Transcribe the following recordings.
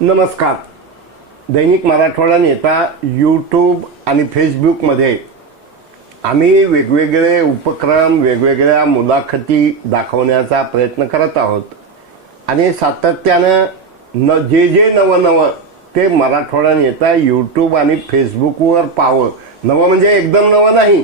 नमस्कार. दैनिक मराठवाडा नेता यूट्यूब आणि फेसबुकमध्ये आम्ही वेगवेगळे उपक्रम, वेगवेगळ्या मुलाखती दाखवण्याचा प्रयत्न करत आहोत आणि सातत्यानं जे नवं ते मराठवाडा नेता यूट्यूब आणि फेसबुकवर पाहावं. नवं म्हणजे एकदम नवं नाही,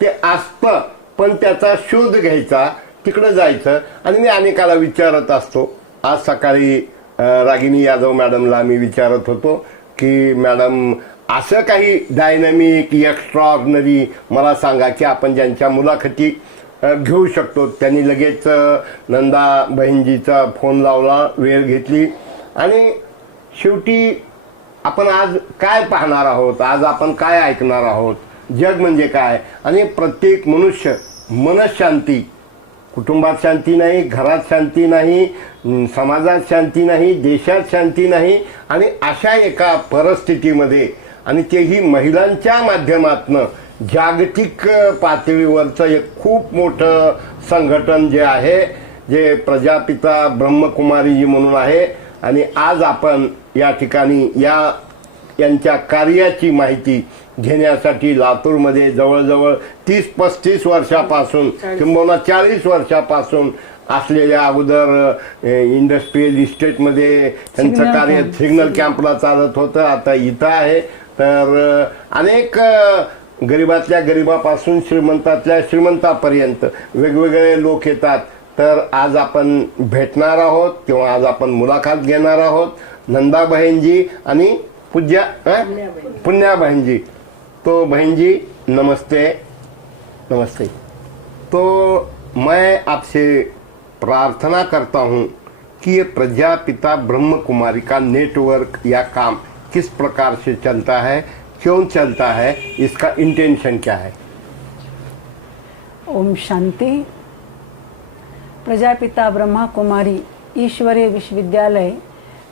ते असतं, पण त्याचा शोध घ्यायचा, तिकडं जायचं. आणि मी अनेकाला विचारत असतो. आज सकाळी रागिनी यादव मॅडमला मी विचारत होतो की मॅडम, असं काही डायनॅमिक एक्स्ट्राऑर्डिनरी मला सांगा की आपण ज्यांच्या मुलाखती घेऊ शकतो. त्यांनी लगेच नंदा बहिणजीचा फोन लावला, वेळ घेतली आणि शेवटी आपण आज काय पाहणार आहोत, आज आपण काय ऐकणार आहोत, जग म्हणजे काय आणि प्रत्येक मनुष्य मनशांती, कुटुंबात शांती नाही, घरात शांती नाही, समाजात शांती नाही, देशात शांती नाही आणि अशा एका परिस्थितीमध्ये आणि तेही महिलांच्या माध्यमातनं जागतिक पातळीवरचं एक खूप मोठं संघटन जे आहे, जे प्रजापिता ब्रह्मकुमारीजी म्हणून आहे. आणि आज आपण या ठिकाणी यांच्या कार्याची माहिती घेण्यासाठी लातूरमध्ये जवळजवळ 30-35 वर्षापासून किंबहुना 40 वर्षापासून असलेल्या, अगोदर इंडस्ट्रियल इस्टेटमध्ये त्यांचं कार्य सिग्नल कॅम्पला चालत होतं, आता इथं आहे. तर अनेक गरिबातल्या गरिबापासून श्रीमंतातल्या श्रीमंतापर्यंत वेगवेगळे लोक येतात. तर आज आपण भेटणार आहोत किंवा आज आपण मुलाखत घेणार आहोत नंदा बहनजी आणि पुण्या बहनजी. तो बहनजी नमस्ते. नमस्ते. तो मैं आपसे प्रार्थना करता हूँ कि ये प्रजापिता ब्रह्म कुमारी का नेटवर्क या काम किस प्रकार से चलता है, क्यों चलता है, इसका इंटेंशन क्या है? ओम शांति. प्रजापिता ब्रह्मा कुमारी ईश्वरीय विश्वविद्यालय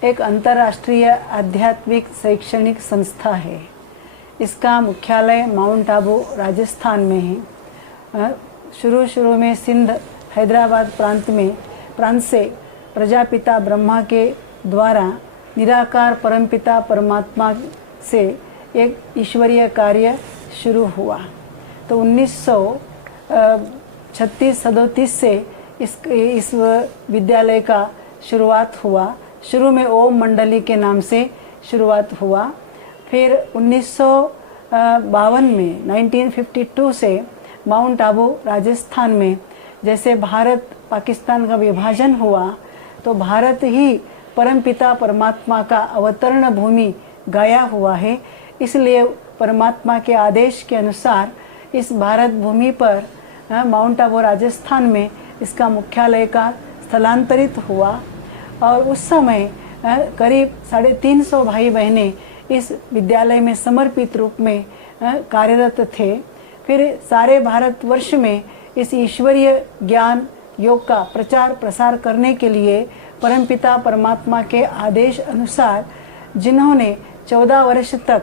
एक अंतर्राष्ट्रीय आध्यात्मिक शैक्षणिक संस्था है. इसका मुख्यालय माउंट आबू राजस्थान में है. शुरू में सिंध हैदराबाद प्रांत से प्रजापिता ब्रह्मा के द्वारा निराकार परमपिता परमात्मा से एक ईश्वरीय कार्य शुरू हुआ. तो 1936-37 से इस विद्यालय का शुरुआत हुआ. शुरू में ओम मंडली के नाम से शुरुआत हुआ. फिर 1952 में 1952 से माउंट आबू राजस्थान में जैसे भारत पाकिस्तान का विभाजन हुआ तो भारत ही परमपिता परमात्मा का अवतरण भूमि गाया हुआ है. इसलिए परमात्मा के आदेश के अनुसार इस भारत भूमि पर माउंट आबू राजस्थान में इसका मुख्यालय का स्थलांतरित हुआ. और उस समय करीब 350 भाई बहनें इस विद्यालय में समर्पित रूप में कार्यरत थे. फिर सारे भारतवर्ष में इस ईश्वरीय ज्ञान योग का प्रचार प्रसार करने के लिए परमपिता परमात्मा के आदेश अनुसार जिन्होंने 14 वर्ष तक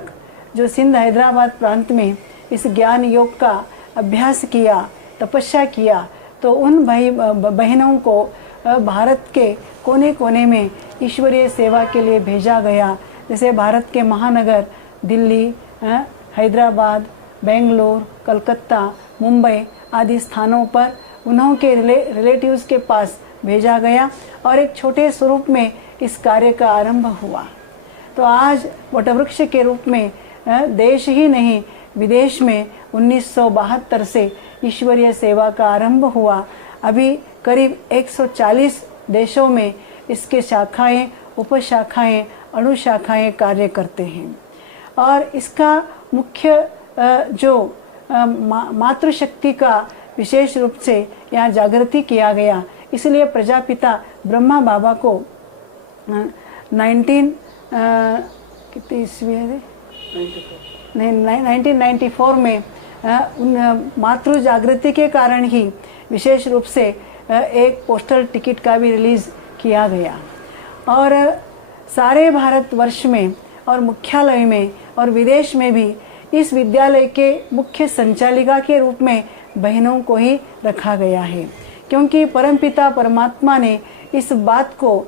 जो सिंध हैदराबाद प्रांत में इस ज्ञान योग का अभ्यास किया, तपस्या किया, तो उन भाई बहनों को भारत के कोने कोने में ईश्वरीय सेवा के लिए भेजा गया. जैसे भारत के महानगर दिल्ली, हैदराबाद, बेंगलोर, कलकत्ता, मुंबई आदि स्थानों पर उन्हों के रिलेटिव्स के पास भेजा गया और एक छोटे स्वरूप में इस कार्य का आरंभ हुआ. तो आज वटवृक्ष के रूप में देश ही नहीं विदेश में 1972 से ईश्वरीय सेवा का आरंभ हुआ. अभी करीब 140 देशों में इसके शाखाएं, उपशाखाएं, अनुशाखाएं कार्य करते हैं. और इसका मुख्य जो मातृशक्ति का विशेष रूप से यहाँ जागृति किया गया, इसलिए प्रजापिता ब्रह्मा बाबा को 1994 में मातृ जागृति के कारण ही विशेष रूप से एक पोस्टल टिकट का भी रिलीज़ किया गया. और सारे भारतवर्ष में और मुख्यालय में और विदेश में भी इस विद्यालय के मुख्य संचालिका के रूप में बहनों को ही रखा गया है. क्योंकि परमपिता परमात्मा ने इस बात को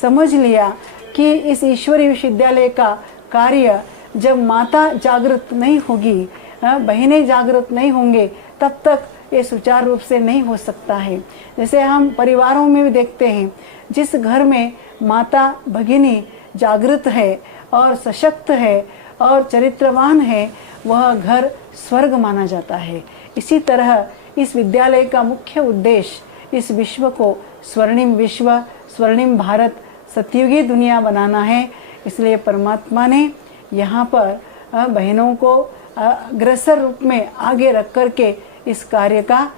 समझ लिया कि इस ईश्वरीय विश्वविद्यालय का कार्य जब माता जागृत नहीं होगी, बहनें जागृत नहीं होंगे, तब तक ये सुचारू रूप से नहीं हो सकता है। जैसे हम परिवारों में भी देखते हैं, जिस घर में माता भगिनी जागृत है और सशक्त है और चरित्रवान है, वह घर स्वर्ग माना जाता है। इसी तरह इस विद्यालय का मुख्य उद्देश्य इस विश्व को स्वर्णिम विश्व, स्वर्णिम भारत, सतयुगी दुनिया बनाना है। इसलिए परमात्मा ने यहाँ पर बहनों को अग्रसर रूप में आगे रख कर के इस कार्य का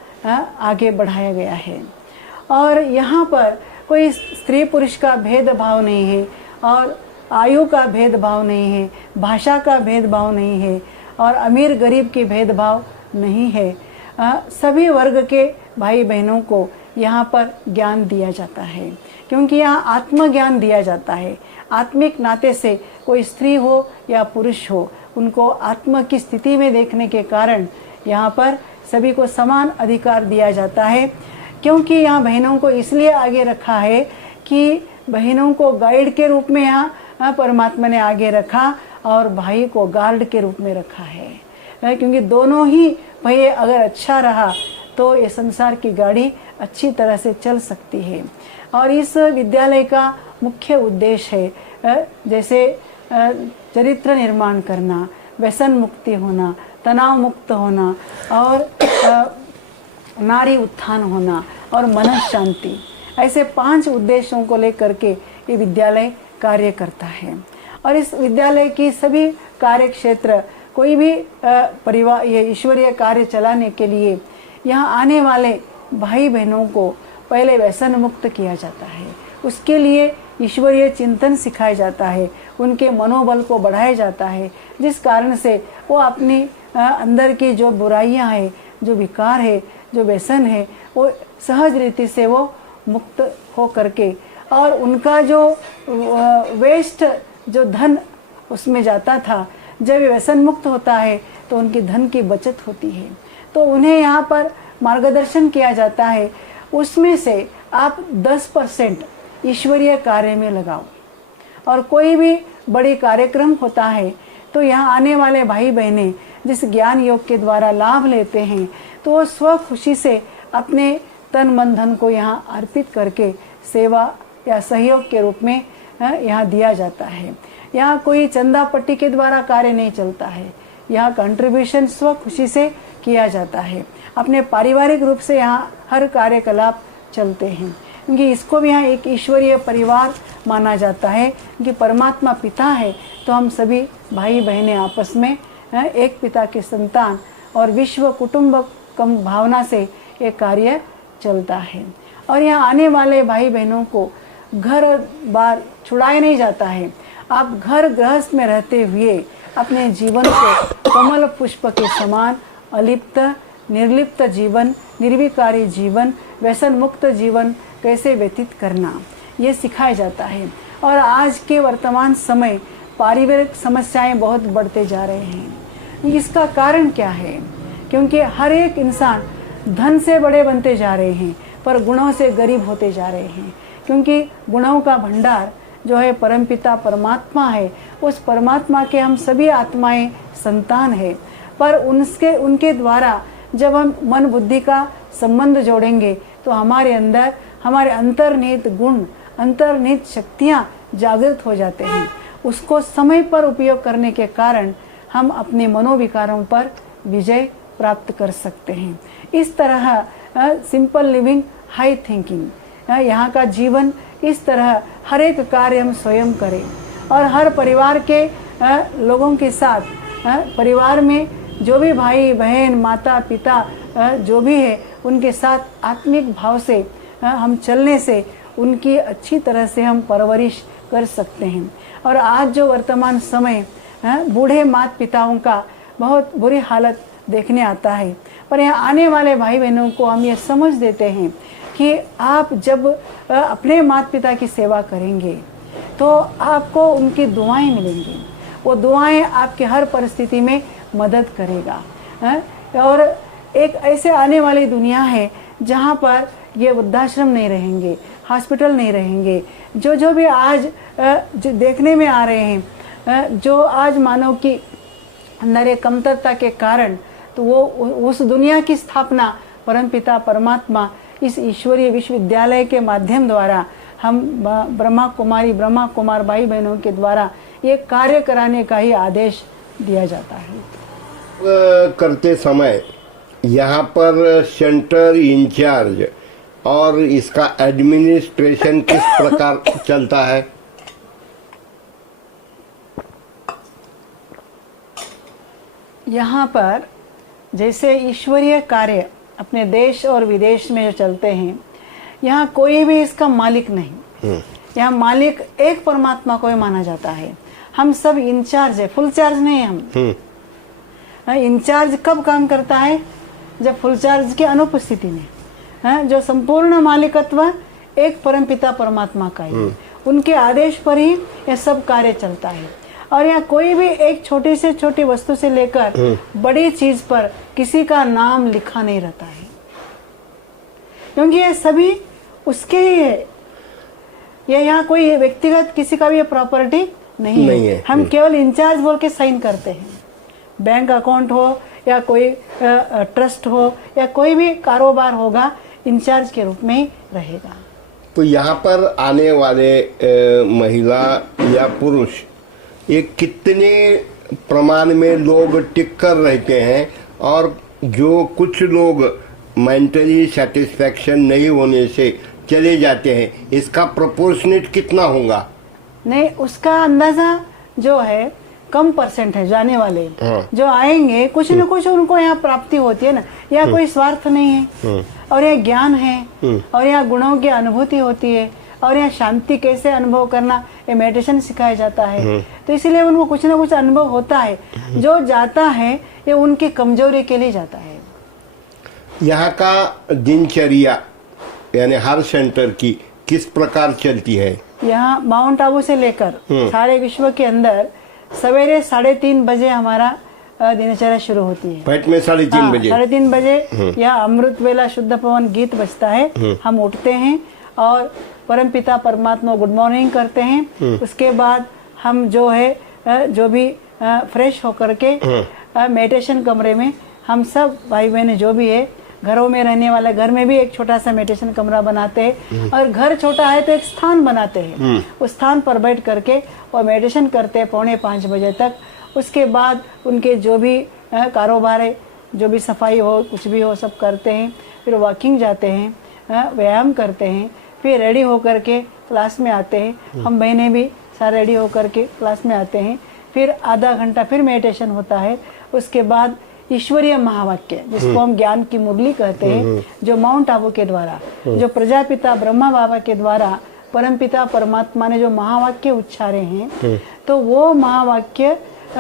आगे बढ़ाया गया है। और यहाँ पर कोई स्त्री पुरुष का भेदभाव नहीं है और आयु का भेदभाव नहीं है, भाषा का भेदभाव नहीं है और अमीर गरीब की भेदभाव नहीं है। सभी वर्ग के भाई बहनों को यहाँ पर ज्ञान दिया जाता है, क्योंकि यहाँ आत्मज्ञान दिया जाता है। आत्मिक नाते से कोई स्त्री हो या पुरुष हो, उनको आत्मा की स्थिति में देखने के कारण यहाँ पर सभी को समान अधिकार दिया जाता है। क्योंकि यहाँ बहनों को इसलिए आगे रखा है कि बहनों को गाइड के रूप में यहाँ परमात्मा ने आगे रखा और भाई को गार्ड के रूप में रखा है। क्योंकि दोनों ही भाई अगर अच्छा रहा तो ये संसार की गाड़ी अच्छी तरह से चल सकती है। और इस विद्यालय का मुख्य उद्देश्य है जैसे चरित्र निर्माण करना, व्यसन मुक्ति होना, तनाव मुक्त होना और नारी उत्थान होना और मन शांति। ऐसे 5 उद्देश्यों को लेकर के ये विद्यालय कार्य करता है। और इस विद्यालय की सभी कार्य क्षेत्र, कोई भी परिवार ये ईश्वरीय कार्य चलाने के लिए यहाँ आने वाले भाई बहनों को पहले व्यसन मुक्त किया जाता है। उसके लिए ईश्वरीय चिंतन सिखाया जाता है, उनके मनोबल को बढ़ाया जाता है, जिस कारण से वो अपनी अंदर की जो बुराइयां हैं, जो विकार है, जो व्यसन है, वो सहज रीति से वो मुक्त हो करके, और उनका जो वेस्ट जो धन उसमें जाता था, जब व्यसन मुक्त होता है तो उनकी धन की बचत होती है। तो उन्हें यहाँ पर मार्गदर्शन किया जाता है, उसमें से आप 10% ईश्वरीय कार्य में लगाओ। और कोई भी बड़ी कार्यक्रम होता है तो यहाँ आने वाले भाई बहनें जिस ज्ञान योग के द्वारा लाभ लेते हैं, तो वो स्व खुशी से अपने तन मन धन को यहाँ अर्पित करके सेवा या सहयोग के रूप में यहाँ दिया जाता है। यहाँ कोई चंदा पट्टी के द्वारा कार्य नहीं चलता है, यहाँ कंट्रीब्यूशन स्व खुशी से किया जाता है। अपने पारिवारिक रूप से यहाँ हर कार्यकलाप चलते हैं, क्योंकि इसको भी यहाँ एक ईश्वरीय परिवार माना जाता है। क्योंकि परमात्मा पिता है तो हम सभी भाई बहनें आपस में एक पिता के संतान और विश्व कुटुंबकम भावना से ये कार्य चलता है। और यहाँ आने वाले भाई बहनों को घर बार छुड़ाया नहीं जाता है। आप घर गृहस्थ में रहते हुए अपने जीवन को कमल पुष्प के समान अलिप्त निर्लिप्त जीवन, निर्विकारी जीवन, व्यसन मुक्त जीवन कैसे व्यतीत करना, ये सिखाया जाता है। और आज के वर्तमान समय पारिवारिक समस्याएं बहुत बढ़ते जा रहे हैं। इसका कारण क्या है? क्योंकि हर एक इंसान धन से बड़े बनते जा रहे हैं पर गुणों से गरीब होते जा रहे हैं। क्योंकि गुणों का भंडार जो है परमपिता परमात्मा है, उस परमात्मा के हम सभी आत्माएं संतान है। पर उनके द्वारा जब हम मन बुद्धि का संबंध जोड़ेंगे तो हमारे अंदर हमारे अंतर्निहित गुण, अंतर्निहित शक्तियाँ जागृत हो जाते हैं। उसको समय पर उपयोग करने के कारण हम अपने मनोविकारों पर विजय प्राप्त कर सकते हैं। इस तरह सिंपल लिविंग हाई थिंकिंग, यहाँ का जीवन इस तरह हर एक कार्य हम स्वयं करें और हर परिवार के लोगों के साथ, परिवार में जो भी भाई बहन माता पिता जो भी है, उनके साथ आत्मिक भाव से हम चलने से उनकी अच्छी तरह से हम परवरिश कर सकते हैं। और आज जो वर्तमान समय बूढ़े माता पिताओं का बहुत बुरी हालत देखने आता है, पर यहाँ आने वाले भाई बहनों को हम ये समझ देते हैं कि आप जब अपने माता पिता की सेवा करेंगे तो आपको उनकी दुआएं मिलेंगी। वो दुआएं आपके हर परिस्थिति में मदद करेगा। और एक ऐसे आने वाली दुनिया है जहाँ पर ये वृद्धाश्रम नहीं रहेंगे, हॉस्पिटल नहीं रहेंगे, जो जो भी आज जो देखने में आ रहे हैं, जो आज मानव की अंदर एक कमतरता के कारण, तो वो उस दुनिया की स्थापना परमपिता परमात्मा इस ईश्वरीय विश्वविद्यालय के माध्यम द्वारा हम ब्रह्मा कुमार भाई बहनों के द्वारा ये कार्य कराने का ही आदेश दिया जाता है। करते समय यहाँ पर सेंटर इंचार्ज और इसका एडमिनिस्ट्रेशन किस प्रकार चलता है? यहाँ पर जैसे ईश्वरीय कार्य अपने देश और विदेश में जो चलते हैं, यहाँ कोई भी इसका मालिक नहीं। यहाँ मालिक एक परमात्मा को ही माना जाता है। हम सब इंचार्ज है, फुल चार्ज नहीं है हम। इंचार्ज कब काम करता है? जब फुल चार्ज की अनुपस्थिति में। जो संपूर्ण मालिकत्व एक परमपिता परमात्मा का ही, उनके आदेश पर ही यह सब कार्य चलता है। और यहाँ कोई भी एक छोटी से छोटी वस्तु से लेकर बड़ी चीज पर किसी का नाम लिखा नहीं रहता है, क्योंकि ये सभी उसके ही है। ये यहाँ कोई व्यक्तिगत किसी का भी ये प्रॉपर्टी नहीं है। हम केवल इंचार्ज बोल के साइन करते हैं। बैंक अकाउंट हो या कोई ट्रस्ट हो या कोई भी कारोबार होगा, इंचार्ज के रूप में ही रहेगा। तो यहाँ पर आने वाले महिला या पुरुष ये कितने प्रमाण में लोग टिक कर रहते हैं, और जो कुछ लोग मेंटली सेटिस्फैक्शन नहीं होने से चले जाते हैं, इसका प्रोपोर्शनेट कितना होगा? नहीं, उसका अंदाजा जो है कम परसेंट है जाने वाले। जो आएंगे कुछ न कुछ उनको यहाँ प्राप्ति होती है ना, यहाँ कोई स्वार्थ नहीं है, और यहाँ ज्ञान है, और यहाँ गुणों की अनुभूति होती है, और यहाँ शांति कैसे अनुभव करना ये मेडिटेशन सिखाया जाता है। तो इसीलिए उनको कुछ ना कुछ अनुभव होता है। जो जाता है ये उनकी कमजोरी के लिए जाता है। यहाँ का दिनचर्या यानी हर सेंटर की किस प्रकार चलती है? यहाँ माउंट आबू से लेकर सारे विश्व के अंदर सवेरे 3:30 बजे हमारा दिनचर्या शुरू होती है। पेट में 3:30 बजे 3:30 बजे यहाँ अमृत वेला शुद्ध पवन गीत बजता है। हम उठते हैं और परमपिता परमात्मा गुड मॉर्निंग करते हैं। उसके बाद हम जो है जो भी फ्रेश होकर के मेडिटेशन कमरे में हम सब भाई बहन जो भी है, घरों में रहने वाले घर में भी एक छोटा सा मेडिटेशन कमरा बनाते हैं, और घर छोटा है तो एक स्थान बनाते हैं। उस स्थान पर बैठ करके वो मेडिटेशन करते हैं 4:45 बजे तक। उसके बाद उनके जो भी कारोबार है, जो भी सफाई हो, कुछ भी हो, सब करते हैं। फिर वॉकिंग जाते हैं, व्यायाम करते हैं, फिर रेडी होकर के क्लास में आते हैं। हम बहनें भी सारे रेडी होकर के क्लास में आते हैं। फिर आधा घंटा फिर मेडिटेशन होता है। उसके बाद ईश्वरीय महावाक्य, जिसको हम ज्ञान की मुरली कहते हैं, जो माउंट आबू के द्वारा, जो प्रजापिता ब्रह्मा बाबा के द्वारा परमपिता परमात्मा ने जो महावाक्य उच्चारे हैं, तो वो महावाक्य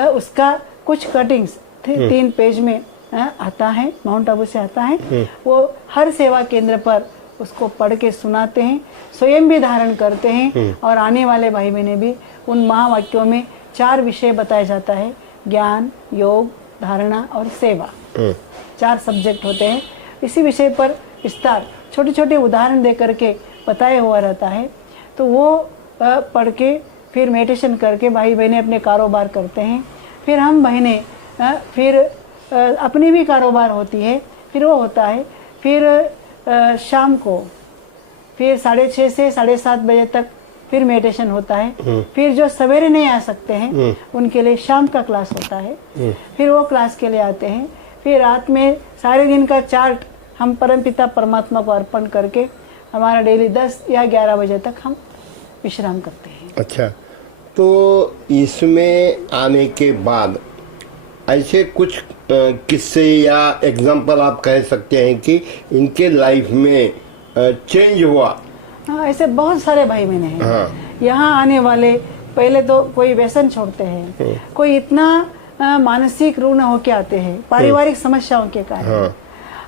उसका कुछ कटिंग्स 3 पेज में आता है, माउंट आबू से आता है। वो हर सेवा केंद्र पर उसको पढ़ के सुनाते हैं, स्वयं भी धारण करते हैं, और आने वाले भाई बहनें भी उन महावाक्यों में 4 विषय बताया जाता है: ज्ञान, योग, धारणा और सेवा। 4 सब्जेक्ट होते हैं। इसी विषय पर विस्तार छोटे छोटे उदाहरण दे करके बताया हुआ रहता है। तो वो पढ़ के फिर मेडिटेशन करके भाई बहनें अपने कारोबार करते हैं। फिर हम बहनें फिर अपनी भी कारोबार होती है, फिर वो होता है। फिर शाम को फिर 6:30 से 7:30 बजे तक फिर मेडिटेशन होता है। फिर जो सवेरे नहीं आ सकते हैं उनके लिए शाम का क्लास होता है। फिर वो क्लास के लिए आते हैं। फिर रात में सारे दिन का चार्ट हम परमपिता परमात्मा को अर्पण करके हमारा डेली 10 या 11 बजे तक हम विश्राम करते हैं। अच्छा, तो इसमें आने के बाद ऐसे कुछ किस्से या एग्जाम्पल आप कह सकते हैं कि इनके लाइफ में चेंज हुआ? हाँ, ऐसे बहुत सारे भाई बहने हैं। यहाँ आने वाले पहले तो कोई व्यसन छोड़ते हैं, कोई इतना मानसिक ऋण होके आते हैं पारिवारिक समस्याओं के कारण,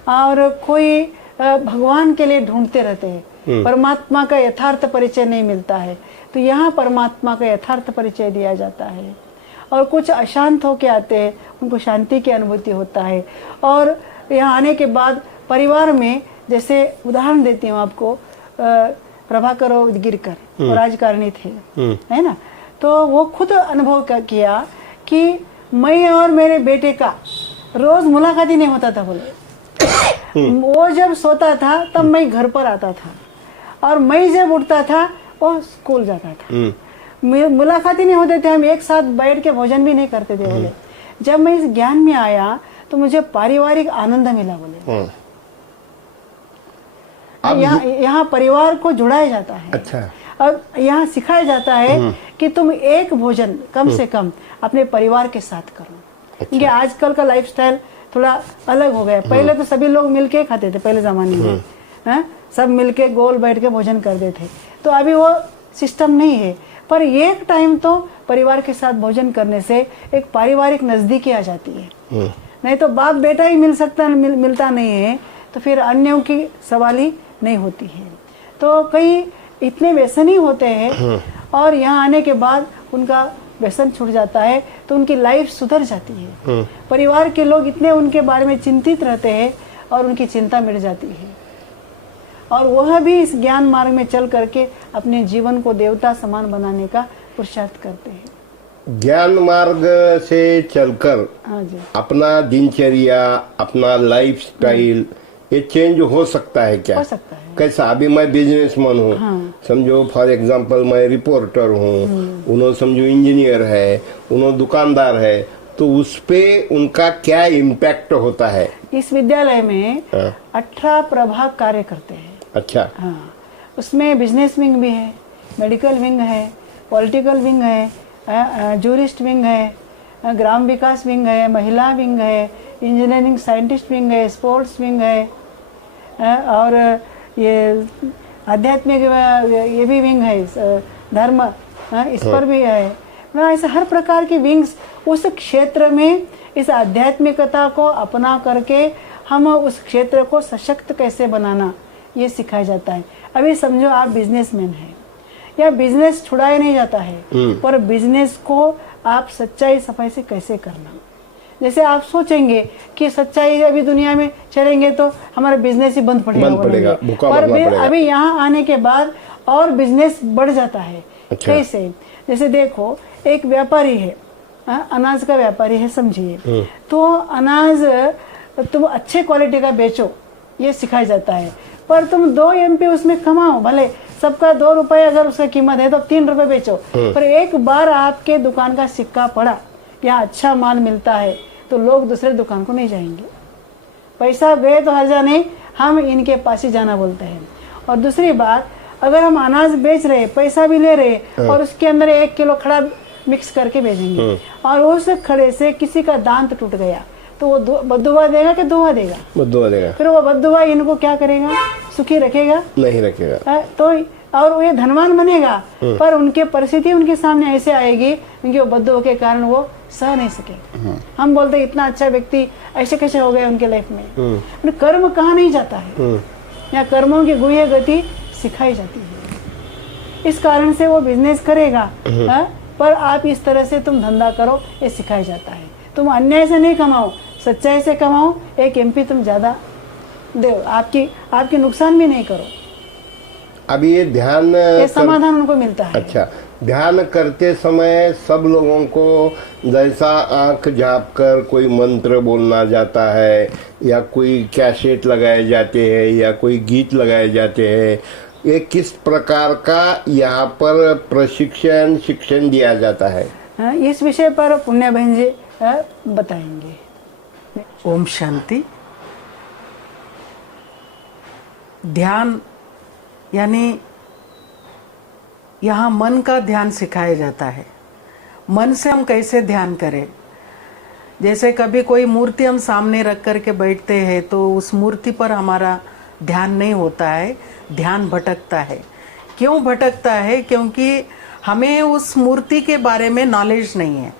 और कोई भगवान के लिए ढूंढते रहते हैं, परमात्मा का यथार्थ परिचय नहीं मिलता है। तो यहाँ परमात्मा का यथार्थ परिचय दिया जाता है। और कुछ अशांत होके आते हैं, उनको शांति की अनुभूति होता है। और यहाँ आने के बाद परिवार में, जैसे उदाहरण देती हूँ आपको, प्रभाकर उदगीरकर वो राजकारणी थे, है ना। तो वो खुद अनुभव किया कि मैं और मेरे बेटे का रोज मुलाकात ही नहीं होता था बोले। वो जब सोता था तब मैं घर पर आता था और मैं जब उठता था वो स्कूल जाता था। मुलाकात ही नहीं होते थे, हम एक साथ बैठ के भोजन भी नहीं करते थे बोले। जब मैं इस ज्ञान में आया तो मुझे पारिवारिक आनंद मिला बोले। यहाँ परिवार को जुड़ाया जाता है। अच्छा। और यहाँ सिखाया जाता है कि तुम एक भोजन कम से कम अपने परिवार के साथ करो। क्योंकि आजकल का लाइफस्टाइल थोड़ा अलग हो गया। पहले तो सभी लोग मिलके खाते थे, पहले जमाने में सब मिलके गोल बैठ के भोजन करते थे। तो अभी वो सिस्टम नहीं है, पर एक टाइम तो परिवार के साथ भोजन करने से एक पारिवारिक नजदीकी आ जाती है। नहीं तो बाप बेटा ही मिलता नहीं है तो फिर अन्यों की सवाल ही नहीं होती है। तो कई इतने व्यसनी होते हैं और यहाँ आने के बाद उनका व्यसन छूट जाता है तो उनकी लाइफ सुधर जाती है। परिवार के लोग इतने उनके बारे में चिंतित रहते हैं और उनकी चिंता मिट जाती है और वह भी इस ज्ञान मार्ग में चल करके अपने जीवन को देवता समान बनाने का पुरुषार्थ करते हैं। ज्ञान मार्ग से चलकर हाँ जी, अपना दिनचर्या, अपना लाइफस्टाइल ये चेंज हो सकता है क्या? हो सकता है। कैसा? अभी मैं बिजनेसमैन हूँ, समझो फॉर एग्जांपल मैं रिपोर्टर हूँ, उन्होंने समझो इंजीनियर है, उन्होंने दुकानदार है, तो उस पे उनका क्या इम्पैक्ट होता है? इस विद्यालय में 18 प्रभाग कार्य करते हैं। अच्छा। हाँ, उसमें बिजनेस विंग भी है, मेडिकल विंग है, पॉलिटिकल विंग है, जूरिस्ट विंग है, ग्राम विकास विंग है, महिला विंग है, इंजीनियरिंग साइंटिस्ट विंग है, स्पोर्ट्स विंग है, और ये आध्यात्मिक ये भी विंग है, धर्म इस पर भी है। ऐसे हर प्रकार की विंग्स उस क्षेत्र में इस आध्यात्मिकता को अपना करके हम उस क्षेत्र को सशक्त कैसे बनाना ये सिखाया जाता है। अभी समझो आप बिजनेसमैन हैं या बिजनेस छुड़ाया नहीं जाता है, पर बिजनेस को आप सच्चाई सफाई से कैसे करना। जैसे आप सोचेंगे कि सच्चाई अभी दुनिया में चलेंगे तो हमारा बिजनेस ही बंद पड़ेगा, पर अभी यहाँ आने के बाद और बिजनेस बढ़ जाता है। अच्छा। कैसे? जैसे देखो एक व्यापारी है, अनाज का व्यापारी है समझिए, तो अनाज तुम अच्छे क्वालिटी का बेचो ये सिखाया जाता है, पर तुम 2 MP उसमें कमाओ, भले सबका 2 रुपए अगर उसका कीमत है तो 3 रुपए बेचो, पर एक बार आपके दुकान का सिक्का पड़ा या अच्छा माल मिलता है तो लोग दूसरे दुकान को नहीं जाएंगे। पैसा गए तो हर्जा नहीं, हम इनके पास ही जाना बोलते हैं। और दूसरी बात, अगर हम अनाज बेच रहे, पैसा भी ले रहे और उसके अंदर 1 किलो खड़ा मिक्स करके बेचेंगे और उस खड़े से किसी का दांत टूट गया तो वो बद्दुआ देगा कि दुआ देगा? बद्दुआ देगा। फिर वो बद्दुआ इनको क्या करेगा? सुखी रखेगा? नहीं रखेगा। तो और वो ये धनवान बनेगा, पर उनके परिस्थिति उनके सामने ऐसे आएगी क्योंकि वो बद्दुआ के कारण वो सह नहीं सके। हम बोलते इतना अच्छा व्यक्ति ऐसे कैसे हो गए उनके लाइफ में। कर्म कहाँ नहीं जाता है, या कर्मों की गुह्य गति सिखाई जाती है। इस कारण से वो बिजनेस करेगा, पर आप इस तरह से तुम धंधा करो ये सिखाया जाता है। तुम अन्याय से नहीं कमाओ, सच्चाई से कमाओ, 1 MP तुम ज्यादा दो, आपकी नुकसान भी नहीं करो। अभी ये ध्यान ये समाधान उनको मिलता है। अच्छा, ध्यान करते समय सब लोगों को जैसा आंख झाँप कर कोई मंत्र बोलना जाता है या कोई कैसेट लगाए जाते हैं या कोई गीत लगाए जाते हैं, ये किस प्रकार का यहाँ पर शिक्षण दिया जाता है? इस विषय पर पुण्य बहन जी बताएंगे। ओम शांति। ध्यान यानी यहाँ मन का ध्यान सिखाया जाता है। मन से हम कैसे ध्यान करें। जैसे कभी कोई मूर्ति हम सामने रख करके बैठते हैं तो उस मूर्ति पर हमारा ध्यान नहीं होता है, ध्यान भटकता है। क्यों भटकता है? क्योंकि हमें उस मूर्ति के बारे में नॉलेज नहीं है।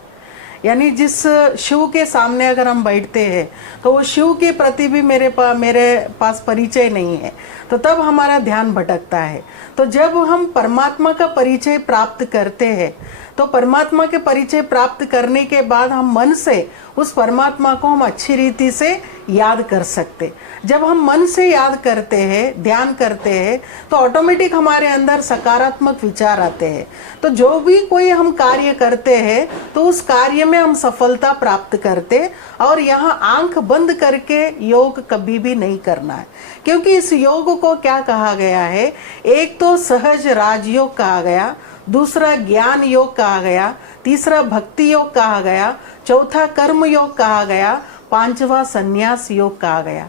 यानी जिस शिव के सामने अगर हम बैठते हैं तो वो शिव के प्रति भी मेरे पास परिचय नहीं है, तो तब हमारा ध्यान भटकता है। तो जब हम परमात्मा का परिचय प्राप्त करते हैं तो परमात्मा के परिचय प्राप्त करने के बाद हम मन से उस परमात्मा को हम अच्छी रीति से याद कर सकते। जब हम मन से याद करते हैं, ध्यान करते हैं, तो ऑटोमेटिक हमारे अंदर सकारात्मक विचार आते हैं। तो जो भी कोई हम कार्य करते हैं तो उस कार्य में हम सफलता प्राप्त करते। और यहाँ आंख बंद करके योग कभी भी नहीं करना है, क्योंकि इस योग को क्या कहा गया है, एक तो सहज राजयोग कहा गया, दूसरा ज्ञान योग कहा गया, तीसरा भक्ति योग कहा गया, चौथा कर्म योग कहा गया, पांचवा संन्यास योग कहा गया।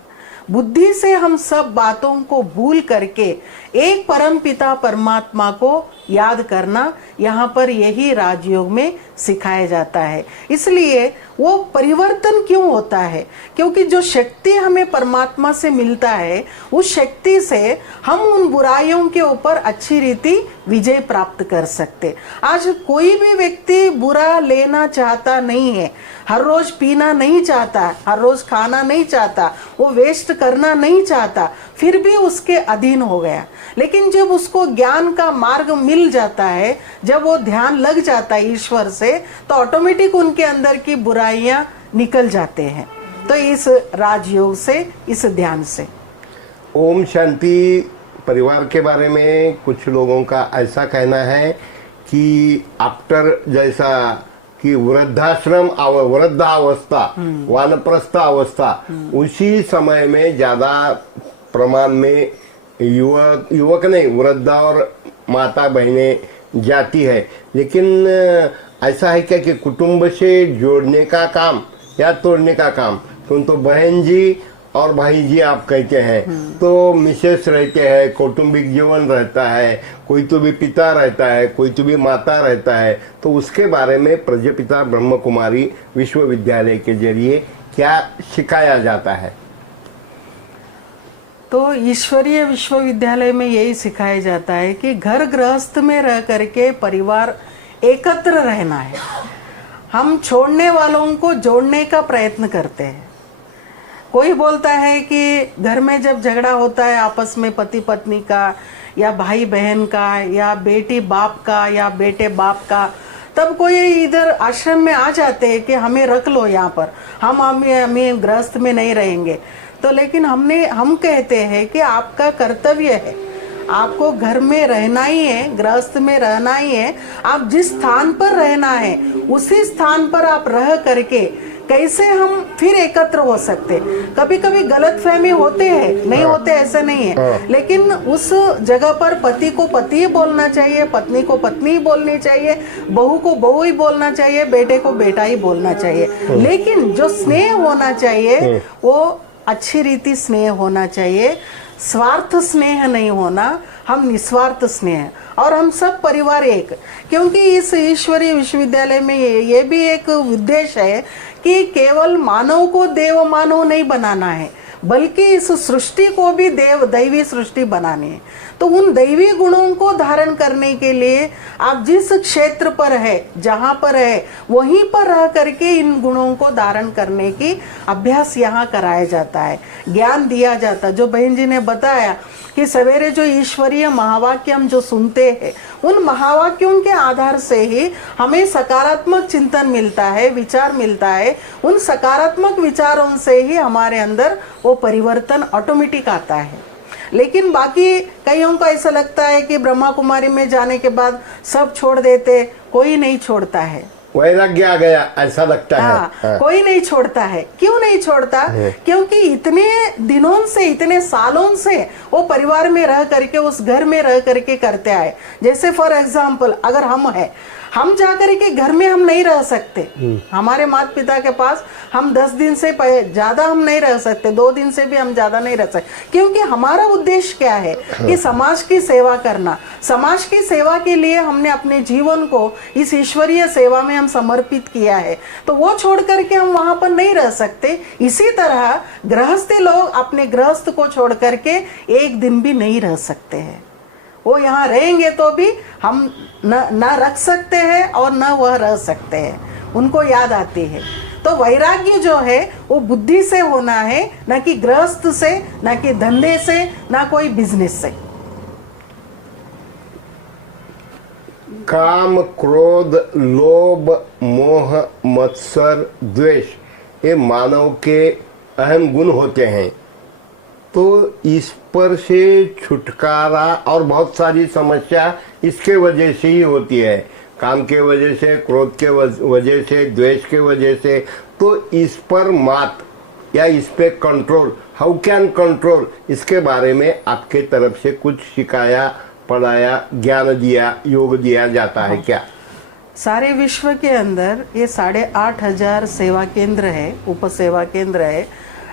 बुद्धि से हम सब बातों को भूल करके एक परम पिता परमात्मा को याद करना, यहाँ पर यही राजयोग में सिखाया जाता है। इसलिए वो परिवर्तन क्यों होता है, क्योंकि जो शक्ति हमें परमात्मा से मिलता है उस शक्ति से हम उन बुराइयों के ऊपर अच्छी रीति विजय प्राप्त कर सकते। आज कोई भी व्यक्ति बुरा लेना चाहता नहीं है, हर रोज पीना नहीं चाहता, हर रोज खाना नहीं चाहता, वो वेस्ट करना नहीं चाहता, फिर भी उसके अधीन हो गया। लेकिन जब उसको ज्ञान का मार्ग मिल जाता है, जब वो ध्यान लग जाता है ईश्वर से, तो ऑटोमेटिक उनके अंदर की बुराइयां निकल जाते हैं। तो इस राजयोग से, इस ध्यान से। ओम शांति। परिवार के बारे में कुछ लोगों का ऐसा कहना है कि आफ्टर जैसा कि वृद्धाश्रम वृद्धावस्था, वानप्रस्थ अवस्था, उसी समय में ज्यादा प्रमाण में युवक नहीं, वृद्ध और माता बहनें जाती है। लेकिन ऐसा है क्या कि कुटुंब से जोड़ने का काम या तोड़ने का काम तो बहन जी और भाई जी आप कहते हैं, तो मिसेस रहते हैं, कौटुंबिक जीवन रहता है, कोई तो भी पिता रहता है, कोई तो भी माता रहता है। तो उसके बारे में प्रजापिता ब्रह्म कुमारी विश्वविद्यालय के जरिए क्या सिखाया जाता है? तो ईश्वरीय विश्वविद्यालय में यही सिखाया जाता है कि घर गृहस्थ में रह करके परिवार एकत्र रहना है। हम छोड़ने वालों को जोड़ने का प्रयत्न करते हैं। कोई बोलता है कि घर में जब झगड़ा होता है आपस में पति पत्नी का, या भाई बहन का, या बेटी बाप का, या बेटे बाप का, तब कोई इधर आश्रम में आ जाते हैं कि हमें रख लो यहाँ पर, हम गृहस्थ में नहीं रहेंगे। तो लेकिन हम कहते हैं कि आपका कर्तव्य है, आपको घर में रहना ही है, गृहस्थ में रहना ही है। आप जिस स्थान पर रहना है उसी स्थान पर आप रह करके कैसे हम फिर एकत्र हो सकते। कभी कभी गलतफहमी होते हैं, नहीं होते ऐसे नहीं है, लेकिन उस जगह पर पति को पति ही बोलना चाहिए, पत्नी को पत्नी ही बोलनी चाहिए, बहू को बहू ही बोलना चाहिए, बेटे को बेटा ही बोलना चाहिए। लेकिन जो स्नेह होना चाहिए वो अच्छी रीति स्नेह होना चाहिए, स्वार्थ स्नेह नहीं होना, हम निस्वार्थ स्नेह। और हम सब परिवार एक, क्योंकि इस ईश्वरीय विश्वविद्यालय में ये भी एक उद्देश्य है कि केवल मानव को देव मानव नहीं बनाना है, बल्कि इस सृष्टि को भी दैवी सृष्टि बनानी है। तो उन दैवी गुणों को धारण करने के लिए आप जिस क्षेत्र पर है, जहाँ पर है, वहीं पर रह करके इन गुणों को धारण करने की अभ्यास यहाँ कराया जाता है, ज्ञान दिया जाता है। जो बहन जी ने बताया कि सवेरे जो ईश्वरीय महावाक्य हम जो सुनते हैं, उन महावाक्यों के आधार से ही हमें सकारात्मक चिंतन मिलता है, विचार मिलता है। उन सकारात्मक विचारों से ही हमारे अंदर वो परिवर्तन ऑटोमेटिक आता है। लेकिन बाकी कईयों को ऐसा लगता है कि ब्रह्मा कुमारी में जाने के बाद सब छोड़ देते, कोई नहीं छोड़ता है, वैराग्य आ गया ऐसा लगता है। हाँ। कोई नहीं छोड़ता है। क्यों नहीं छोड़ता? क्योंकि इतने दिनों से, इतने सालों से वो परिवार में रह करके, उस घर में रह करके करते आए। जैसे फॉर एग्जाम्पल अगर हम जाकर के घर में हम नहीं रह सकते, हमारे माता पिता के पास हम 10 दिन से ज्यादा हम नहीं रह सकते, 2 दिन से भी हम ज्यादा नहीं रह सकते, क्योंकि हमारा उद्देश्य क्या है कि समाज की सेवा करना। समाज की सेवा के लिए हमने अपने जीवन को इस ईश्वरीय सेवा में हम समर्पित किया है, तो वो छोड़ करके हम वहां पर नहीं रह सकते। इसी तरह गृहस्थी लोग अपने गृहस्थ को छोड़ करके एक दिन भी नहीं रह सकते हैं। वो यहाँ रहेंगे तो भी हम न रख सकते हैं और न वह रह सकते हैं, उनको याद आती है। तो वैराग्य जो है वो बुद्धि से होना है, न कि गृहस्थ से, न कि धंधे से, न कोई बिजनेस से। काम, क्रोध, लोभ, मोह, मत्सर, द्वेष ये मानव के अहम गुण होते हैं। तो इस पर से छुटकारा और बहुत सारी समस्या इसके वजह से ही होती है, काम के वजह से, क्रोध के वजह से, द्वेष के वजह से। तो इस पर मात या इस पे कंट्रोल, हाउ कैन कंट्रोल, इसके बारे में आपके तरफ से कुछ सिखाया, पढ़ाया, ज्ञान दिया, योग दिया जाता है क्या? सारे विश्व के अंदर ये 8,500 सेवा केंद्र है, उप सेवा केंद्र है,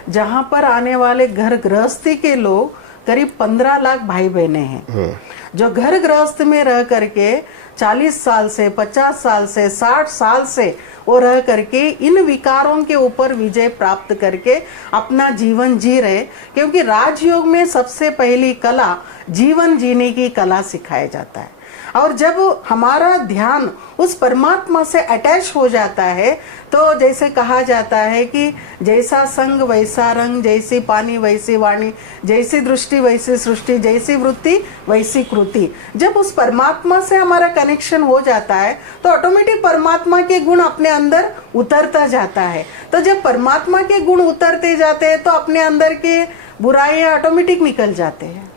जहाँ पर आने वाले घर गृहस्थी के लोग करीब 15 लाख भाई बहने हैं, जो घर गृहस्थ में रह करके 40 साल से, 50 साल से, 60 साल से वो रह करके इन विकारों के ऊपर विजय प्राप्त करके अपना जीवन जी रहे। क्योंकि राजयोग में सबसे पहली कला जीवन जीने की कला सिखाया जाता है। और जब हमारा ध्यान उस परमात्मा से अटैच हो जाता है तो जैसे कहा जाता है कि जैसा संग वैसा रंग, जैसी पानी वैसी वाणी, जैसी दृष्टि वैसी सृष्टि, जैसी वृत्ति वैसी कृति। जब उस परमात्मा से हमारा कनेक्शन हो जाता है तो ऑटोमेटिक परमात्मा के गुण अपने अंदर उतरता जाता है। तो जब परमात्मा के गुण उतरते जाते हैं तो अपने अंदर के बुराइयां ऑटोमेटिक निकल जाते हैं।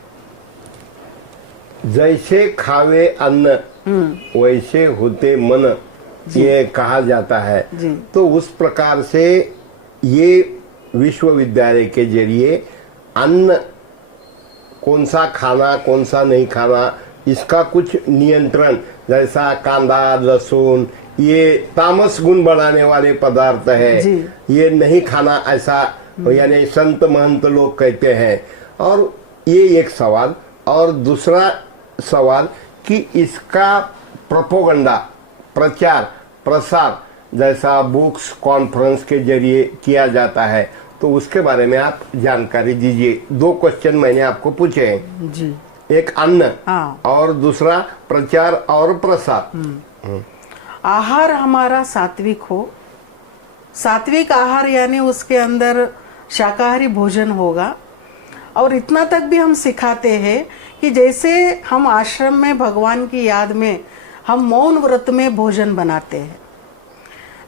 जैसे खावे अन्न वैसे होते मन, ये कहा जाता है। तो उस प्रकार से ये विश्वविद्यालय के जरिए अन्न कौन सा खाना, कौन सा नहीं खाना, इसका कुछ नियंत्रण, जैसा कांदा, लहसुन, ये तामस गुण बढ़ाने वाले पदार्थ है, ये नहीं खाना, ऐसा यानी संत महंत लोग कहते हैं। और ये एक सवाल। और दूसरा सवाल कि इसका प्रोपोगंडा, प्रचार प्रसार जैसा बुक्स, कॉन्फ्रेंस के जरिए किया जाता है, तो उसके बारे में आप जानकारी दीजिए। 2 क्वेश्चन मैंने आपको पूछे हैं जी। एक अन्न, हाँ। और दूसरा प्रचार और प्रसार। आहार हमारा सात्विक हो, सात्विक आहार यानी उसके अंदर शाकाहारी भोजन होगा। और इतना तक भी हम सिखाते हैं कि जैसे हम आश्रम में भगवान की याद में हम मौन व्रत में भोजन बनाते हैं,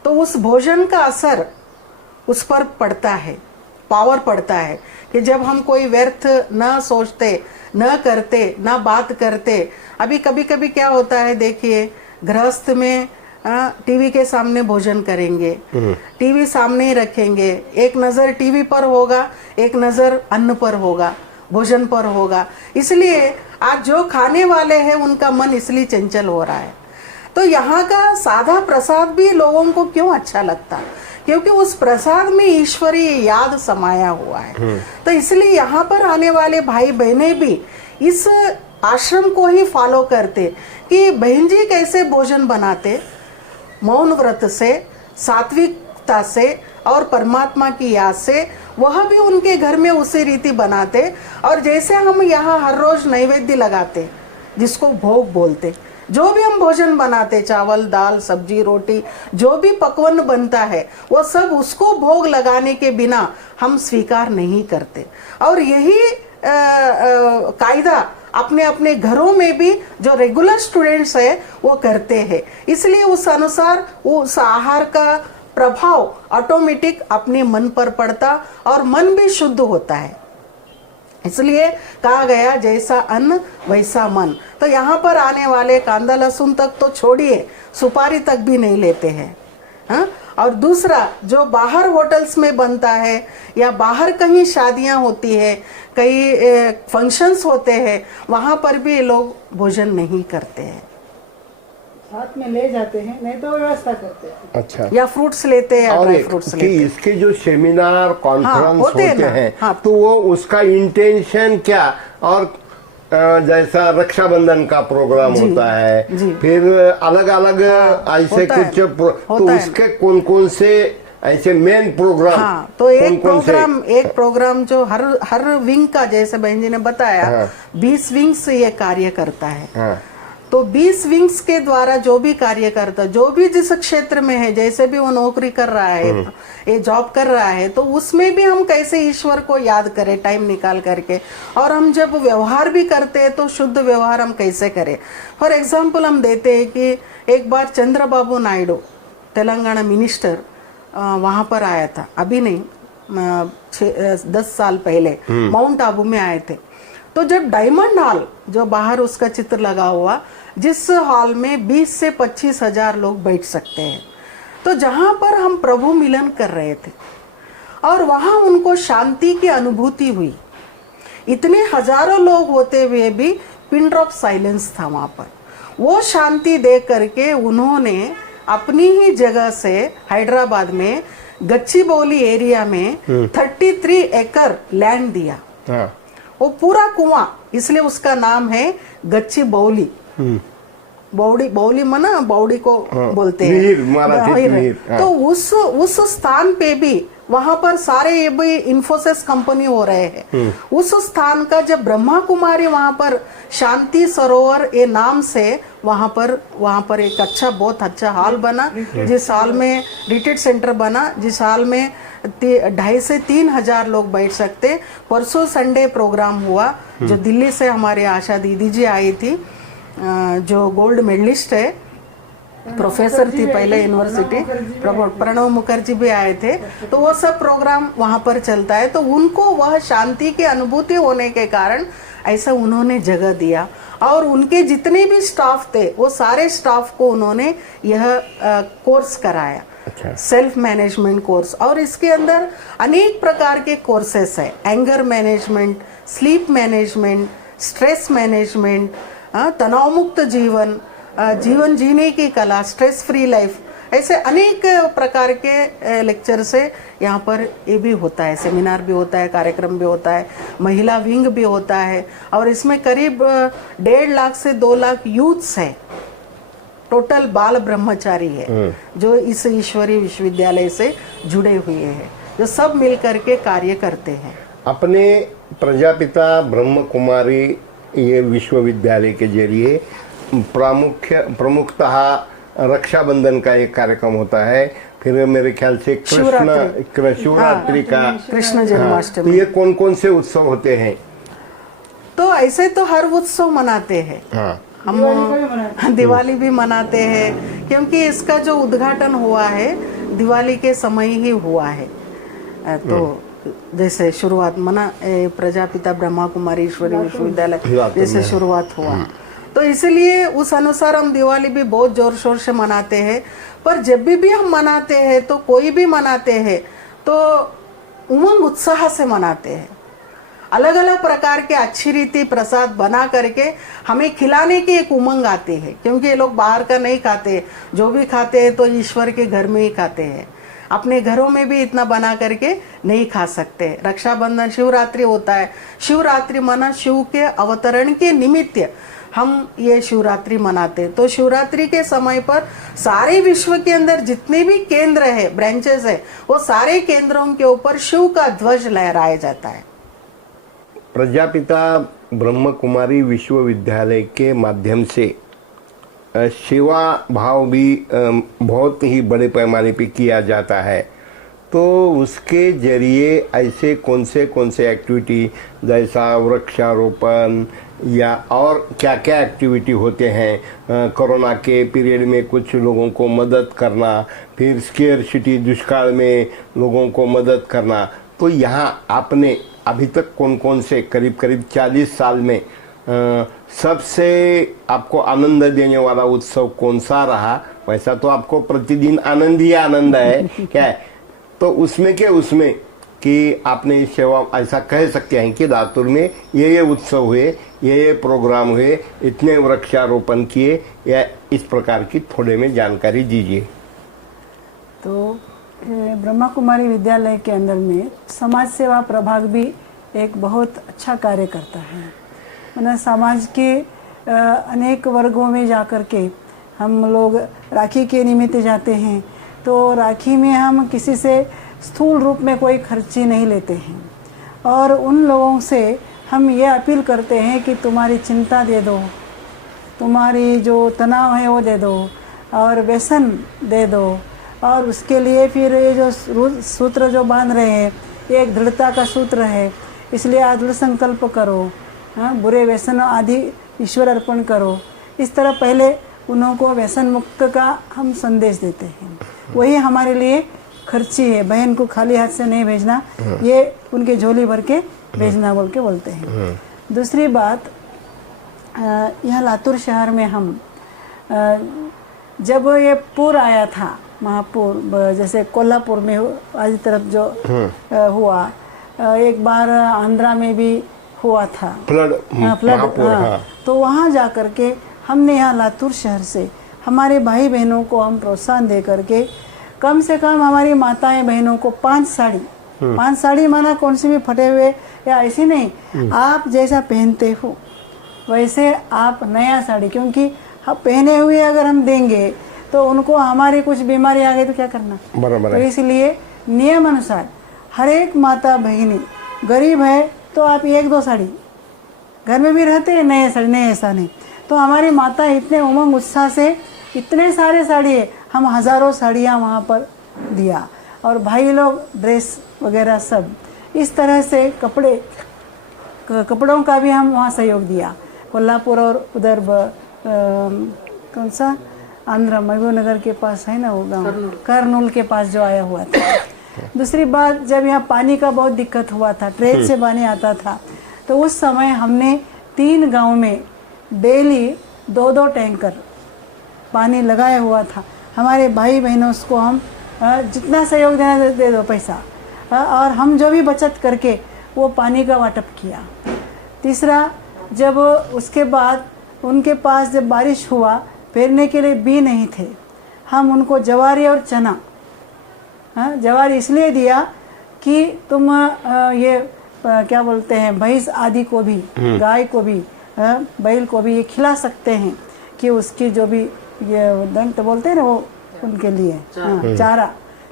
तो उस भोजन का असर उस पर पड़ता है, पावर पड़ता है कि जब हम कोई व्यर्थ न सोचते, न करते, न बात करते। अभी कभी कभी क्या होता है, देखिए गृहस्थ में टीवी के सामने भोजन करेंगे, टीवी सामने ही रखेंगे, एक नजर टीवी पर होगा, एक नजर अन्न पर होगा, भोजन पर होगा। इसलिए आज जो खाने वाले हैं उनका मन इसलिए चंचल हो रहा है। तो यहाँ का सादा प्रसाद भी लोगों को क्यों अच्छा लगता, क्योंकि उस प्रसाद में ईश्वरीय याद समाया हुआ है। तो इसलिए यहाँ पर आने वाले भाई बहनें भी इस आश्रम को ही फॉलो करते कि बहन जी कैसे भोजन बनाते, मौन व्रत से, सात्विकता से और परमात्मा की याद से, वह भी उनके घर में उसी रीति बनाते। और जैसे हम यहाँ हर रोज नैवेद्य लगाते, जिसको भोग बोलते, जो भी हम भोजन बनाते, चावल, दाल, सब्जी, रोटी, जो भी पकवान बनता है वो सब उसको भोग लगाने के बिना हम स्वीकार नहीं करते। और यही कायदा अपने अपने घरों में भी जो रेगुलर स्टूडेंट्स है वो करते हैं। इसलिए उस अनुसार उस आहार का प्रभाव ऑटोमेटिक अपने मन पर पड़ता और मन भी शुद्ध होता है। इसलिए कहा गया जैसा अन्न वैसा मन। तो यहाँ पर आने वाले कांदा लहसुन तक तो छोड़िए, सुपारी तक भी नहीं लेते हैं। हाँ? और दूसरा जो बाहर होटल्स में बनता है या बाहर कहीं शादियां होती है, कई फंक्शंस होते हैं, वहां पर भी लोग भोजन नहीं करते हैं, साथ में ले जाते हैं, नहीं तो व्यवस्था करते हैं। अच्छा, या फ्रूट्स लेते हैं या और ड्राई फ्रूट्स लेते हैं। इसके जो सेमिनार कॉन्फ्रेंस होते होते हैं, हाँ। तो वो उसका इंटेंशन क्या, और जैसा रक्षाबंधन का प्रोग्राम होता है, फिर अलग अलग ऐसे कुछ तो उसके कौन कौन से ऐसे मेन प्रोग्राम? हाँ, तो एक प्रोग्राम जो हर विंग का, जैसे बहन जी ने बताया, 20 विंग से ये कार्य करता है। तो 20 विंग्स के द्वारा जो भी कार्य करता, जो भी जिस क्षेत्र में है, जैसे भी वो नौकरी कर रहा है, ये जॉब कर रहा है, तो उसमें भी हम कैसे ईश्वर को याद करें टाइम निकाल करके। और हम जब व्यवहार भी करते हैं तो शुद्ध व्यवहार हम कैसे करें। फॉर एग्जाम्पल हम देते हैं कि एक बार चंद्रबाबू नायडू तेलंगाना मिनिस्टर वहाँ पर आया था, अभी नहीं 10 साल पहले माउंट आबू में आए थे। तो जब डायमंड हॉल, जो बाहर उसका चित्र लगा हुआ, जिस हॉल में 20 से 25 हजार लोग बैठ सकते हैं, तो जहां पर हम प्रभु मिलन कर रहे थे और वहां उनको शांति की अनुभूति हुई। इतने हजारों लोग होते हुए भी पिन ड्रॉप साइलेंस था वहां पर। वो शांति देख करके उन्होंने अपनी ही जगह से हैदराबाद में गच्चीबौली एरिया में 33 एकड़ लैंड दिया। हाँ। वो पूरा कुआं, इसलिए उसका नाम है गच्चीबौली। बौड़ी, बौली मना बौड़ी को बोलते हैं। तो उस स्थान पे भी वहां पर सारे ये भी इन्फोसिस कंपनी हो रहे हैं। उस स्थान का जब ब्रह्मा कुमारी वहां पर शांति सरोवर ये नाम से वहां पर एक अच्छा, बहुत अच्छा हॉल बना, जिस हॉल में रिट्रीट सेंटर बना, जिस हॉल में 2,500 से 3,000 लोग बैठ सकते। परसों संडे प्रोग्राम हुआ, जो दिल्ली से हमारे आशा दीदी जी आई थी, जो गोल्ड मेडलिस्ट है, प्रोफेसर थी पहले यूनिवर्सिटी, प्रणव मुखर्जी भी आए थे। तो वो सब प्रोग्राम वहां पर चलता है। तो उनको वह शांति की अनुभूति होने के कारण ऐसा उन्होंने जगह दिया। और उनके जितने भी स्टाफ थे, वो सारे स्टाफ को उन्होंने यह कोर्स कराया, सेल्फ मैनेजमेंट कोर्स। और इसके अंदर अनेक प्रकार के कोर्सेस है, anger management, sleep management, stress management, तनाव मुक्त जीवन, जीवन जीने की कला, स्ट्रेस फ्री लाइफ, ऐसे अनेक प्रकार के लेक्चर से यहाँ पर ये भी होता है, सेमिनार भी होता है, कार्यक्रम भी होता है, महिला विंग भी होता है। और इसमें करीब 1.5 लाख से 2 लाख यूथ्स है, टोटल बाल ब्रह्मचारी है, जो इस ईश्वरीय विश्वविद्यालय से जुड़े हुए हैं, जो सब मिल करके कार्य करते हैं। अपने प्रजापिता ब्रह्म कुमारी ये विश्वविद्यालय के जरिए प्रमुखतः रक्षाबंधन का एक कार्यक्रम होता है, फिर मेरे ख्याल से शिवरात्रि का, कृष्ण जन्माष्टमी। तो ये कौन कौन से उत्सव होते हैं? तो ऐसे तो हर उत्सव मनाते हैं। हम दिवाली भी मनाते हैं, क्योंकि इसका जो उद्घाटन हुआ है दिवाली के समय ही हुआ है। तो जैसे शुरुआत मना प्रजापिता ब्रह्मा कुमारी ईश्वरीय विश्वविद्यालय जैसे शुरुआत हुआ, तो इसलिए उस अनुसार हम दिवाली भी बहुत जोर शोर से मनाते हैं। पर जब भी हम मनाते हैं, तो कोई भी मनाते हैं तो उमंग उत्साह से मनाते हैं। अलग अलग प्रकार के अच्छी रीति प्रसाद बना करके हमें खिलाने की एक उमंग आती है, क्योंकि ये लोग बाहर का नहीं खाते, जो भी खाते हैं तो ईश्वर के घर में ही खाते हैं, अपने घरों में भी इतना बना करके नहीं खा सकते। रक्षाबंधन, शिवरात्रि होता है, शिवरात्रि माना शिव के अवतरण के निमित्त हम ये शिवरात्रि मनाते। तो शिवरात्रि के समय पर सारे विश्व के अंदर जितने भी केंद्र है, ब्रांचेस है, वो सारे केंद्रों के ऊपर शिव का ध्वज लहराया जाता है। प्रजापिता ब्रह्म कुमारी विश्वविद्यालय के माध्यम से सेवा भाव भी बहुत ही बड़े पैमाने पे किया जाता है। तो उसके जरिए ऐसे कौन से एक्टिविटी, जैसा वृक्षारोपण या और क्या क्या एक्टिविटी होते हैं, कोरोना के पीरियड में कुछ लोगों को मदद करना, फिर स्केर्सिटी दुष्काल में लोगों को मदद करना, तो यहाँ आपने अभी तक कौन कौन से करीब 40 साल में सबसे आपको आनंद देने वाला उत्सव कौन सा रहा? वैसा तो आपको प्रतिदिन आनंद ही आनंद है क्या है, तो उसमें कि आपने सेवा ऐसा कह सकते हैं कि लातूर में ये उत्सव हुए, ये प्रोग्राम हुए, इतने वृक्षारोपण किए, या इस प्रकार की थोड़े में जानकारी दीजिए। तो ब्रह्मा कुमारी विद्यालय के अंदर में समाज सेवा प्रभाग भी एक बहुत अच्छा कार्य करता है। मतलब समाज के अनेक वर्गों में जाकर के हम लोग राखी के निमित्त जाते हैं, तो राखी में हम किसी से स्थूल रूप में कोई खर्ची नहीं लेते हैं, और उन लोगों से हम ये अपील करते हैं कि तुम्हारी चिंता दे दो, तुम्हारी जो तनाव है वो दे दो, और व्यसन दे दो, और उसके लिए फिर ये जो सूत्र जो बांध रहे हैं ये एक दृढ़ता का सूत्र है, इसलिए आज दृढ़ संकल्प करो, हाँ, बुरे व्यसन आदि ईश्वर अर्पण करो। इस तरह पहले उनको व्यसन मुक्त का हम संदेश देते हैं। वही हमारे लिए खर्ची है, बहन को खाली हाथ से नहीं भेजना, ये उनके झोली भर के भेजना बोल के बोलते हैं। दूसरी बात, यहाँ लातूर शहर में हम जब ये पूर आया था, महापूर, जैसे कोल्हापुर में आज तरफ जो हुआ, एक बार आंध्रा में भी हुआ था फ्लड, हाँ। तो वहाँ जा कर के हमने यहाँ लातूर शहर से हमारे भाई बहनों को हम प्रोत्साहन दे करके कम से कम हमारी माताएं बहनों को 5 साड़ी माना कौन सी भी फटे हुए या ऐसी नहीं, आप जैसा पहनते हो वैसे आप नया साड़ी, क्योंकि हम पहने हुए अगर हम देंगे तो उनको हमारी कुछ बीमारी आ गई तो क्या करना। बराबर तो है। इसलिए नियम अनुसार हर एक माता बहिनी, गरीब है तो आप 1-2 साड़ी, घर में भी रहते हैं नए साड़ी, नहीं ऐसा नहीं। तो हमारी माता इतने उमंग उत्साह से इतने सारे साड़ी है, हम हज़ारों साड़ियाँ वहाँ पर दिया, और भाई लोग ड्रेस वगैरह सब, इस तरह से कपड़ों का भी हम वहाँ सहयोग दिया। कोल्हापुर और उधर कौन सा आंध्र महबूब नगर के पास है ना वो गाँव, करनूल के पास जो आया हुआ था। दूसरी बात, जब यहाँ पानी का बहुत दिक्कत हुआ था, ट्रेन से पानी आता था, तो उस समय हमने 3 गांव में डेली 2-2 टैंकर पानी लगाया हुआ था। हमारे भाई बहनों को हम जितना सहयोग देना दे दो पैसा, और हम जो भी बचत करके वो पानी का वाटप किया। तीसरा, जब उसके बाद उनके पास जब बारिश हुआ, पेरने के लिए बी नहीं थे, हम उनको जवारी और चना, जवारी इसलिए दिया कि तुम ये क्या बोलते हैं, भैंस आदि को भी, गाय को भी, बैल को भी ये खिला सकते हैं कि उसकी जो भी ये दंत बोलते हैं ना, वो उनके लिए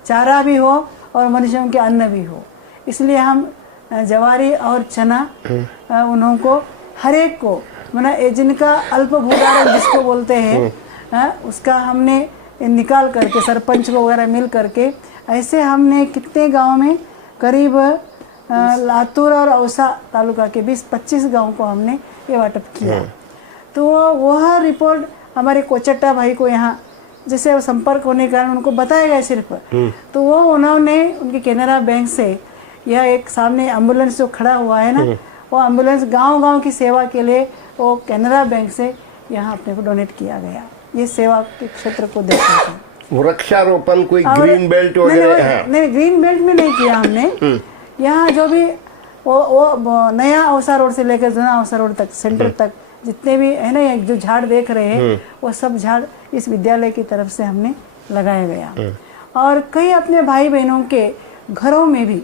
चारा भी हो और मनुष्यों के अन्न भी हो। इसलिए हम जवारी और चना उन्हों को हर एक को, मतलब जिनका अल्प भूधारक जिसको बोलते हैं, उसका हमने निकाल करके सरपंच को वगैरह मिल करके, ऐसे हमने कितने गांव में करीब लातूर और औसा तालुका के 20-25 गांव को हमने ये वाटप किया। तो वह रिपोर्ट हमारे कोचट्टा भाई को यहाँ जैसे संपर्क होने के कारण उनको बताया गया सिर्फ, तो वो उन्होंने उनके केनरा बैंक से यह एक सामने एम्बुलेंस जो खड़ा हुआ है ना, वो एम्बुलेंस गांव-गांव की सेवा के लिए वो केनरा बैंक से यहाँ अपने को डोनेट किया गया। ये सेवा के क्षेत्र को देखते हैं। वृक्षारोपण कोई ग्रीन बेल्ट वगैरह? नहीं, ग्रीन बेल्ट में नहीं किया हमने। यहाँ जो भी वो नया औसा रोड से लेकर जुना औसा रोड तक, सेंटर तक जितने भी है ना, जो झाड़ देख रहे हैं वो सब झाड़ इस विद्यालय की तरफ से हमने लगाया गया। और कई अपने भाई बहनों के घरों में भी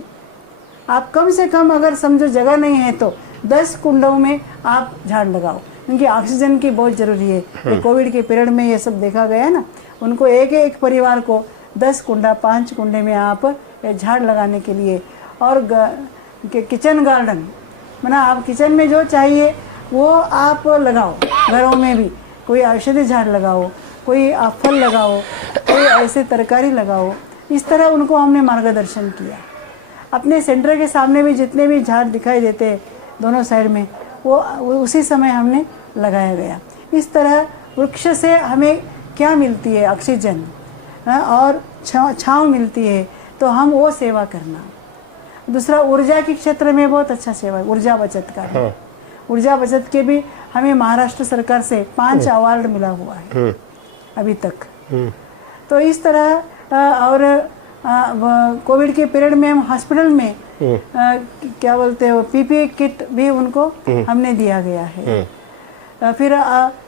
आप कम से कम अगर समझो जगह नहीं है तो 10 कुंडों में आप झाड़ लगाओ, क्योंकि ऑक्सीजन की बहुत जरूरी है। ये कोविड के पीरियड में ये सब देखा गया है ना, उनको एक परिवार को 10 कुंडा 5 कुंडे में आप झाड़ लगाने के लिए। और किचन गार्डन, मतलब आप किचन में जो चाहिए वो आप लगाओ, घरों में भी कोई औषधि झाड़ लगाओ, कोई आप फल लगाओ, कोई ऐसे तरकारी लगाओ। इस तरह उनको हमने मार्गदर्शन किया। अपने सेंटर के सामने भी जितने भी झाड़ दिखाई देते हैं दोनों साइड में, वो उसी समय हमने लगाया गया। इस तरह वृक्ष से हमें क्या मिलती है, ऑक्सीजन और छांव मिलती है, तो हम वो सेवा करना। दूसरा, ऊर्जा के क्षेत्र में बहुत अच्छा सेवा है, ऊर्जा बचत का। ऊर्जा बचत के भी हमें महाराष्ट्र सरकार से 5 अवार्ड मिला हुआ है अभी तक। तो इस तरह और कोविड के पीरियड में हम हॉस्पिटल में क्या बोलते हैं, पीपीई किट भी उनको हमने दिया गया है। फिर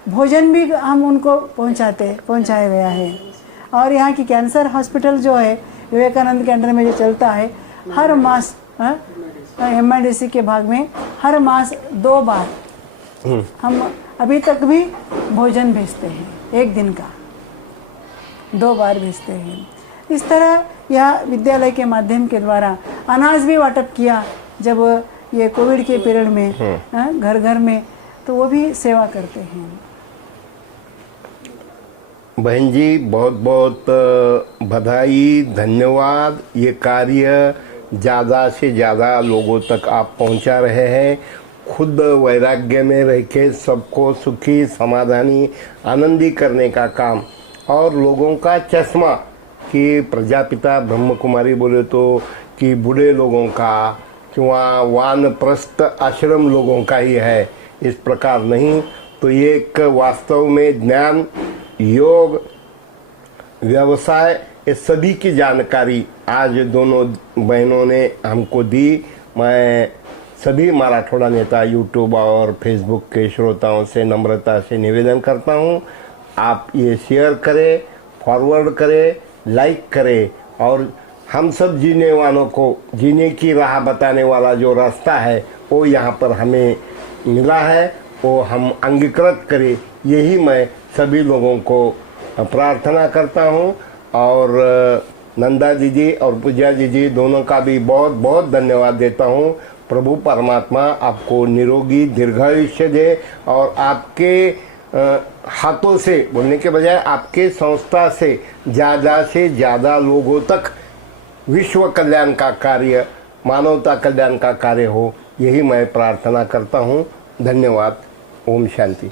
भोजन भी हम उनको पहुंचाया गया है। और यहाँ की कैंसर हॉस्पिटल जो है विवेकानंद के अंडर में जो चलता है, हर मास MIDC के भाग में हर मास 2 बार हम अभी तक भी भोजन भेजते हैं, 1 दिन का 2 बार भेजते हैं। इस तरह यह विद्यालय के माध्यम के द्वारा अनाज भी वाटप किया जब ये कोविड के पीरियड में घर घर में, तो वो भी सेवा करते हैं। बहन जी बहुत बहुत बधाई, धन्यवाद। ये कार्य ज़्यादा से ज़्यादा लोगों तक आप पहुंचा रहे हैं। खुद वैराग्य में रह के सबको सुखी, समाधानी, आनंदी करने का काम और लोगों का चश्मा कि प्रजापिता ब्रह्म कुमारी बोले तो कि बूढ़े लोगों का किंवा वानप्रस्थ आश्रम लोगों का ही है, इस प्रकार नहीं। तो ये एक वास्तव में ज्ञान, योग, व्यवसाय, ये सभी की जानकारी आज दोनों बहनों ने हमको दी। मैं सभी मराठवाड़ा नेता यूट्यूब और फेसबुक के श्रोताओं से नम्रता से निवेदन करता हूँ, आप ये शेयर करें, फॉरवर्ड करें, लाइक करें और हम सब जीने वालों को जीने की राह बताने वाला जो रास्ता है वो यहाँ पर हमें मिला है, वो हम अंगीकृत करें, यही मैं सभी लोगों को प्रार्थना करता हूँ। और नंदा दीदी और पूजा दीदी दोनों का भी बहुत बहुत धन्यवाद देता हूँ। प्रभु परमात्मा आपको निरोगी दीर्घायुष्य दे और आपके हाथों से बोलने के बजाय आपके संस्था से ज़्यादा लोगों तक विश्व कल्याण का कार्य, मानवता कल्याण का कार्य हो, यही मैं प्रार्थना करता हूँ। धन्यवाद। ओम शांति।